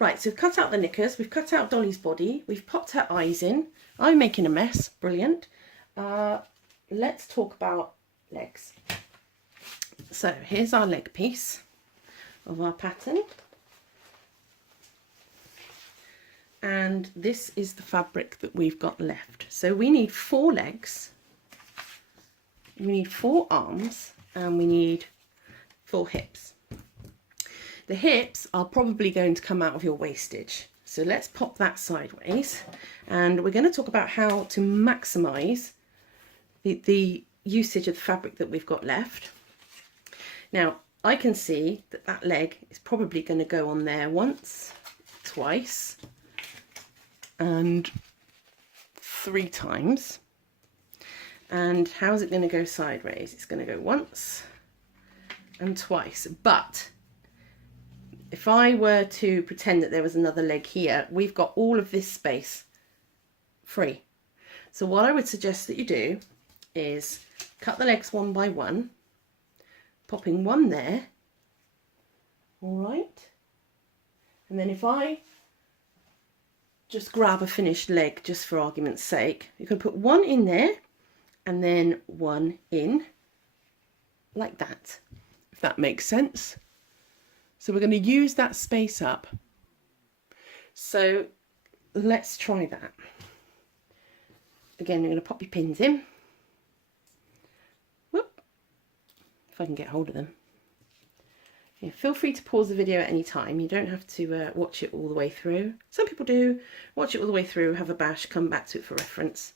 Right, so we've cut out the knickers, we've cut out Dolly's body, we've popped her eyes in. I'm making a mess, brilliant. Let's talk about legs. So here's our leg piece of our pattern. And this is the fabric that we've got left. So we need 4 legs, we need 4 arms, and we need 4 hips. The hips are probably going to come out of your wastage. So let's pop that sideways, and we're going to talk about how to maximise the usage of the fabric that we've got left. Now, I can see that that leg is probably going to go on there once, twice, and 3 times. And how's it going to go sideways? It's going to go once and twice. But if I were to pretend that there was another leg here, we've got all of this space free. So what I would suggest that you do is cut the legs one by one, popping one there, all right? And then if I just grab a finished leg, just for argument's sake, you can put one in there and then one in like that, if that makes sense. So we're going to use that space up. So let's try that. Again, you're going to pop your pins in. Whoop, if I can get hold of them. Yeah, feel free to pause the video at any time. You don't have to watch it all the way through. Some people do. Watch it all the way through, have a bash, come back to it for reference.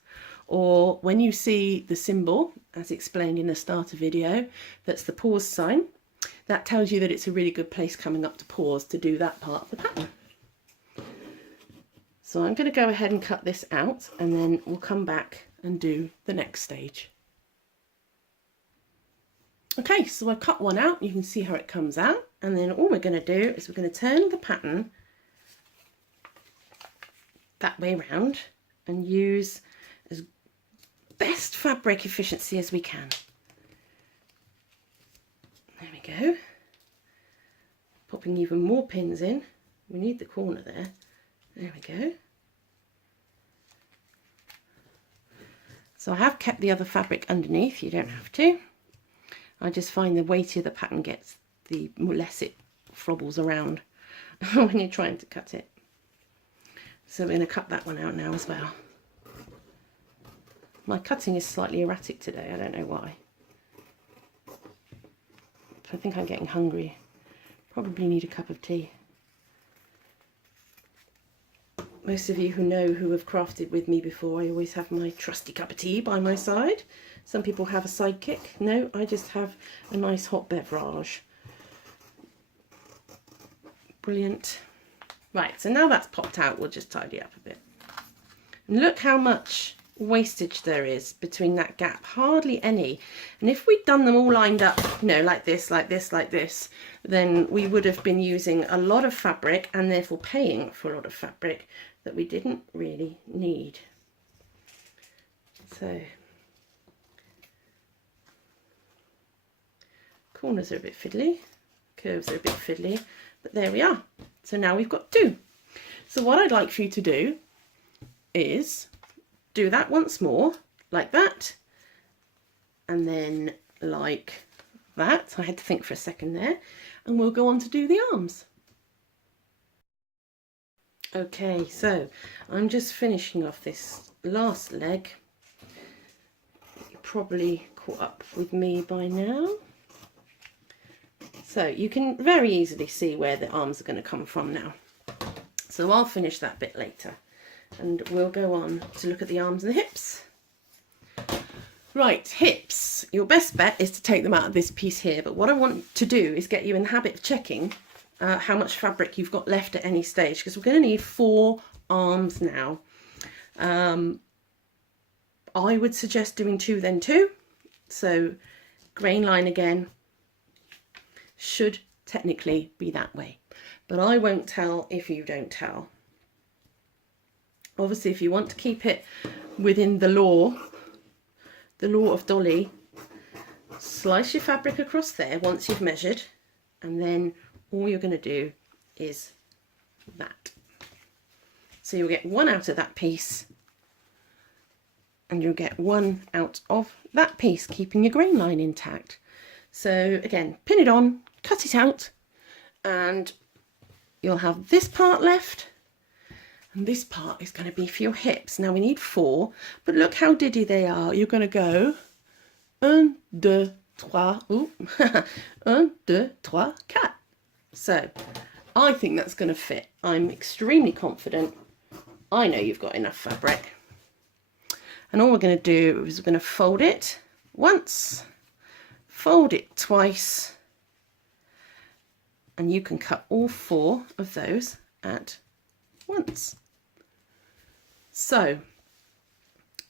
Or when you see the symbol, as explained in the starter video, that's the pause sign. That tells you that it's a really good place coming up to pause to do that part of the pattern. So I'm going to go ahead and cut this out, and then we'll come back and do the next stage. Okay, so I've cut one out. You can see how it comes out, and then all we're going to do is we're going to turn the pattern that way round and use as best fabric efficiency as we can. There we go. Popping even more pins in. We need the corner there. There we go. So I have kept the other fabric underneath. You don't have to. I just find the weightier the pattern gets, the less it frobbles around when you're trying to cut it. So we're going to cut that one out now as well. My cutting is slightly erratic today. I don't know why. I think I'm getting hungry. Probably need a cup of tea. Most of you who know, who have crafted with me before, I always have my trusty cup of tea by my side. Some people have a sidekick. No, I just have a nice hot beverage. Brilliant. Right, so now that's popped out, we'll just tidy up a bit. And look how much wastage there is between that gap, hardly any. And if we'd done them all lined up, you know, like this, like this, like this, then we would have been using a lot of fabric and therefore paying for a lot of fabric that we didn't really need. So corners are a bit fiddly, curves are a bit fiddly, but there we are. So now we've got 2. So what I'd like for you to do is do that once more, like that, and then like that. I had to think for a second there, and we'll go on to do the arms. Okay, so I'm just finishing off this last leg. You probably caught up with me by now. So you can very easily see where the arms are going to come from now. So I'll finish that bit later, and we'll go on to look at the arms and the hips. Right, hips. Your best bet is to take them out of this piece here, but what I want to do is get you in the habit of checking how much fabric you've got left at any stage, because we're going to need 4 arms now. I would suggest doing 2 then 2. So grain line again should technically be that way, but I won't tell if you don't tell. Obviously, if you want to keep it within the law of Dolly, slice your fabric across there once you've measured, and then all you're going to do is that. So you'll get one out of that piece and you'll get one out of that piece, keeping your grain line intact. So again, pin it on, cut it out, and you'll have this part left, and this part is going to be for your hips. Now we need 4, but look how diddy they are. You're going to go 1, 2, 3, 1, 2, 3, 4. So I think that's going to fit. I'm extremely confident. I know you've got enough fabric. And all we're going to do is we're going to fold it once, fold it twice, and you can cut all 4 of those at once. So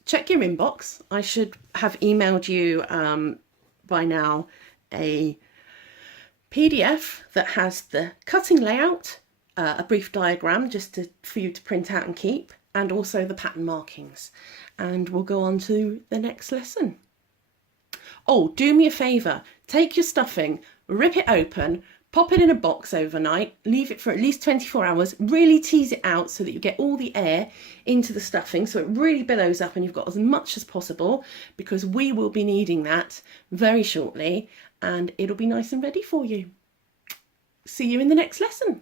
check your inbox. I should have emailed you by now a PDF that has the cutting layout, a brief diagram just for you to print out and keep, and also the pattern markings. And we'll go on to the next lesson. Oh, do me a favour, take your stuffing, rip it open, pop it in a box overnight, leave it for at least 24 hours, really tease it out so that you get all the air into the stuffing so it really billows up and you've got as much as possible, because we will be needing that very shortly and it'll be nice and ready for you. See you in the next lesson.